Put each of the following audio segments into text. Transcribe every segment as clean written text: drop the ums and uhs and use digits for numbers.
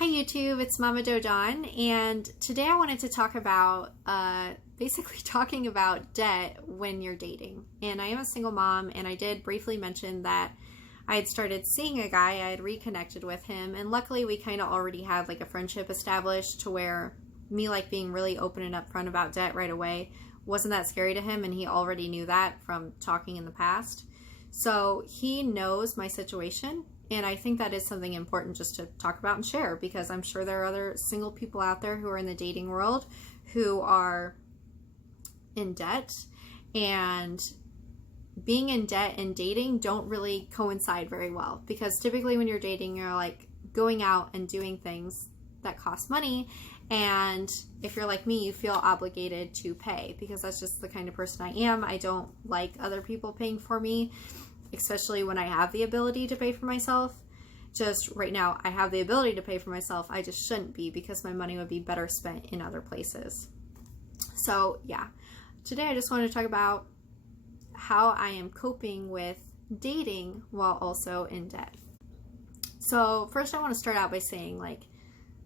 Hi YouTube, it's Mama Doe Dawn, and today I wanted to talk about basically talking about debt when you're dating. And I am a single mom, and I did briefly mention that I had started seeing a guy. I had reconnected with him, and luckily we kind of already had like a friendship established to where me like being really open and upfront about debt right away wasn't that scary to him, and he already knew that from talking in the past. So he knows my situation. And I think that is something important just to talk about and share, because I'm sure there are other single people out there who are in the dating world who are in debt, and being in debt and dating don't really coincide very well, because typically when you're dating, you're like going out and doing things that cost money. And if you're like me, you feel obligated to pay, because that's just the kind of person I am. I don't like other people paying for me, especially when I have the ability to pay for myself. Just right now, I have the ability to pay for myself. I just shouldn't be, because my money would be better spent in other places. So yeah, today I just want to talk about how I am coping with dating while also in debt. So first I want to start out by saying, like,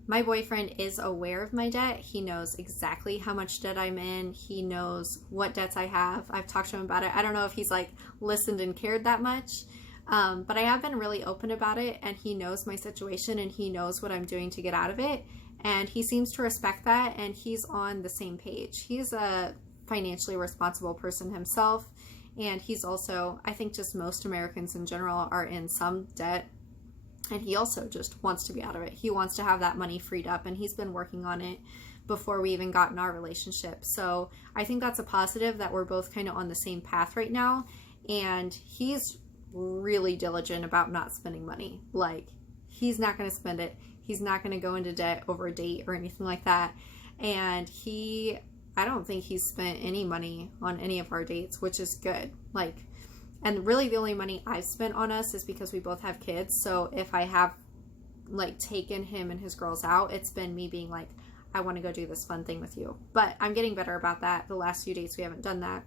my boyfriend is aware of my debt. He knows exactly how much debt I'm in. He knows what debts I have. I've talked to him about it. I don't know if he's like listened and cared that much, but I have been really open about it, and he knows my situation, and he knows what I'm doing to get out of it. And he seems to respect that, and he's on the same page. He's a financially responsible person himself, and he's also, I think just most Americans in general are in some debt. And he also just wants to be out of it. He wants to have that money freed up, and he's been working on it before we even got in our relationship. So I think that's a positive, that we're both kind of on the same path right now. And he's really diligent about not spending money. Like, he's not going to spend it. He's not going to go into debt over a date or anything like that. And I don't think he's spent any money on any of our dates, which is good. Like, and really the only money I've spent on us is because we both have kids. So if I have like taken him and his girls out, it's been me being like, I want to go do this fun thing with you. But I'm getting better about that. The last few dates we haven't done that.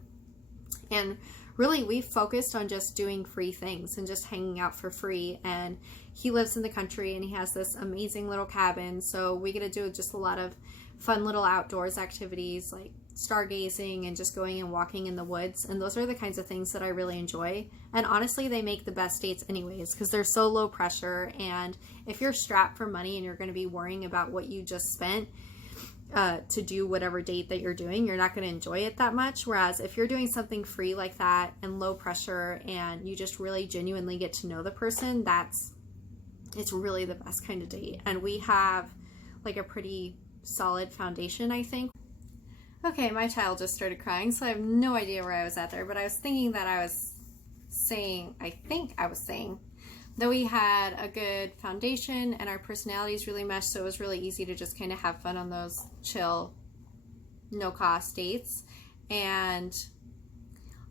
And really we've focused on just doing free things and just hanging out for free. And he lives in the country, and he has this amazing little cabin. So we get to do just a lot of fun little outdoors activities, like stargazing and just going and walking in the woods. And those are the kinds of things that I really enjoy. And honestly, they make the best dates anyways, because they're so low pressure. And if you're strapped for money and you're going to be worrying about what you just spent to do whatever date that you're doing, you're not going to enjoy it that much. Whereas if you're doing something free like that and low pressure, and you just really genuinely get to know the person, it's really the best kind of date. And we have like a pretty solid foundation, I think. Okay, my child just started crying, so I have no idea where I was at there, but I was thinking that I think I was saying that we had a good foundation and our personalities really meshed, so it was really easy to just kind of have fun on those chill, no-cost dates. And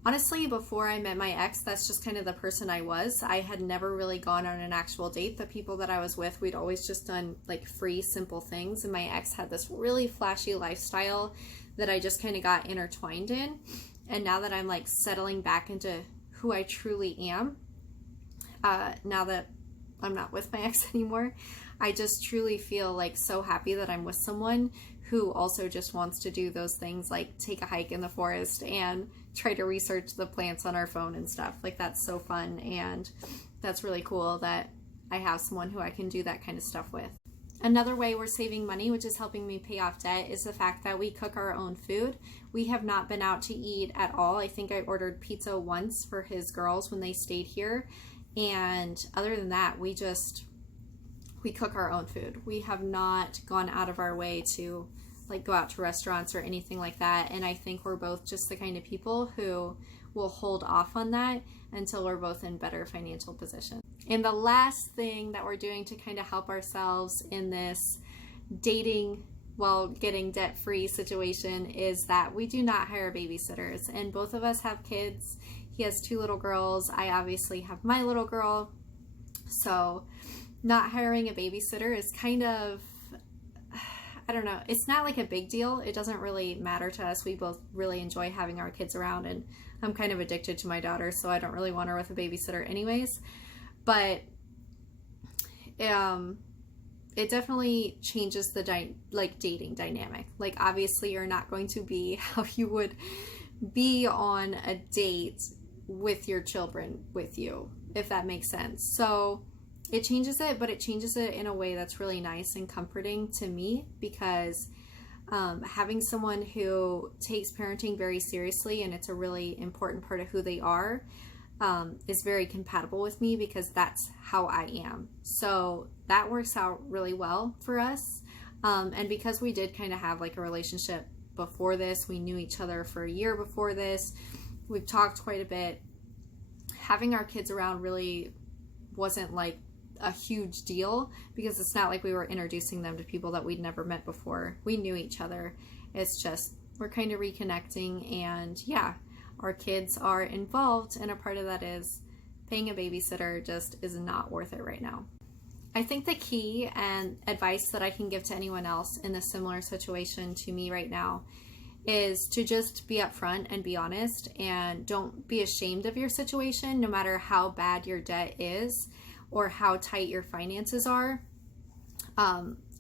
honestly, before I met my ex, that's just kind of the person I was. I had never really gone on an actual date. The people that I was with, we'd always just done like free, simple things, and my ex had this really flashy lifestyle that I just kind of got intertwined in. And now that I'm like settling back into who I truly am, now that I'm not with my ex anymore, I just truly feel like so happy that I'm with someone who also just wants to do those things, like take a hike in the forest and try to research the plants on our phone and stuff. Like, that's so fun, and that's really cool that I have someone who I can do that kind of stuff with. Another way we're saving money, which is helping me pay off debt, is the fact that we cook our own food. We have not been out to eat at all. I think I ordered pizza once for his girls when they stayed here. And other than that, we cook our own food. We have not gone out of our way to like go out to restaurants or anything like that. And I think we're both just the kind of people who will hold off on that until we're both in better financial position. And the last thing that we're doing to kind of help ourselves in this dating while getting debt-free situation is that we do not hire babysitters. And both of us have kids. He has 2 little girls. I obviously have my little girl. So not hiring a babysitter is kind of, I don't know, it's not like a big deal. It doesn't really matter to us. We both really enjoy having our kids around, and I'm kind of addicted to my daughter, so I don't really want her with a babysitter anyways. But it definitely changes the dating dynamic. Like, obviously you're not going to be how you would be on a date with your children with you, if that makes sense. So it changes it, but it changes it in a way that's really nice and comforting to me, because having someone who takes parenting very seriously and it's a really important part of who they are is very compatible with me, because that's how I am. So that works out really well for us. And because we did kind of have like a relationship before this, we knew each other for a year before this, we've talked quite a bit. Having our kids around really wasn't like a huge deal, because it's not like we were introducing them to people that we'd never met before. We knew each other. It's just we're kind of reconnecting, and yeah, our kids are involved, and a part of that is paying a babysitter just is not worth it right now. I think the key and advice that I can give to anyone else in a similar situation to me right now is to just be upfront and be honest, and don't be ashamed of your situation, no matter how bad your debt is or how tight your finances are.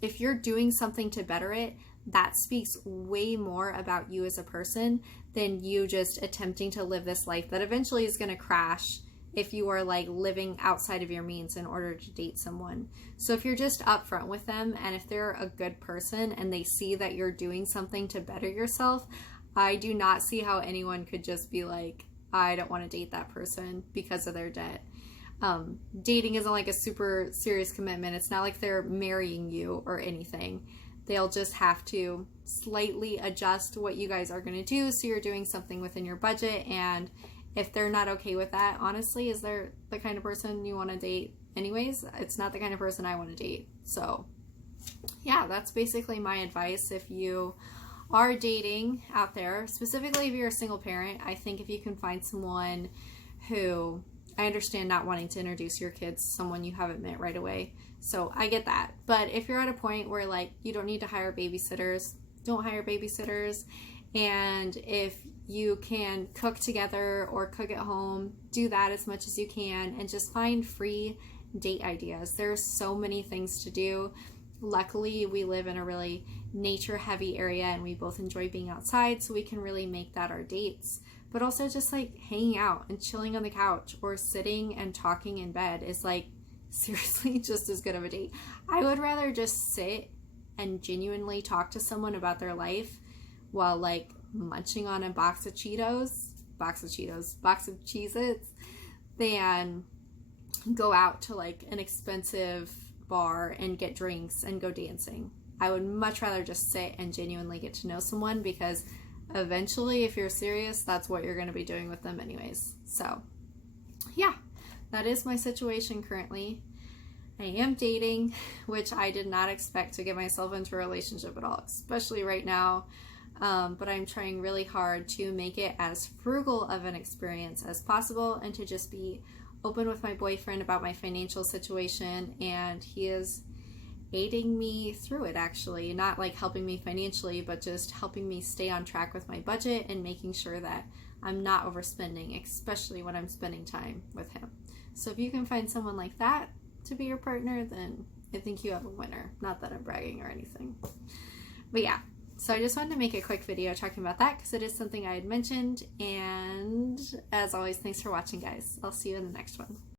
If you're doing something to better it, that speaks way more about you as a person than you just attempting to live this life that eventually is going to crash if you are like living outside of your means in order to date someone. So if you're just upfront with them, and if they're a good person and they see that you're doing something to better yourself, I do not see how anyone could just be like, I don't want to date that person because of their debt. Dating isn't like a super serious commitment. It's not like they're marrying you or anything. They'll just have to slightly adjust what you guys are going to do so you're doing something within your budget. And if they're not okay with that, honestly, is there the kind of person you want to date anyways? It's not the kind of person I want to date. So yeah, that's basically my advice. If you are dating out there, specifically if you're a single parent, I think if you can find someone who, I understand not wanting to introduce your kids to someone you haven't met right away, so I get that. But if you're at a point where like you don't need to hire babysitters, don't hire babysitters. And if you can cook together or cook at home, do that as much as you can, and just find free date ideas. There's so many things to do. Luckily, we live in a really nature-heavy area, and we both enjoy being outside, so we can really make that our dates. But also just like hanging out and chilling on the couch or sitting and talking in bed is like seriously just as good of a date. I would rather just sit and genuinely talk to someone about their life while like munching on a box of Cheez-Its, than go out to like an expensive bar and get drinks and go dancing. I would much rather just sit and genuinely get to know someone, because eventually, if you're serious, that's what you're going to be doing with them anyways. So yeah, that is my situation currently. I am dating, which I did not expect to get myself into a relationship at all, especially right now. But I'm trying really hard to make it as frugal of an experience as possible, and to just be open with my boyfriend about my financial situation. And he is aiding me through it, actually, not like helping me financially, but just helping me stay on track with my budget and making sure that I'm not overspending, especially when I'm spending time with him. So if you can find someone like that to be your partner, then I think you have a winner. Not that I'm bragging or anything, but yeah. So I just wanted to make a quick video talking about that, because it is something I had mentioned. And as always, thanks for watching, guys. I'll see you in the next one.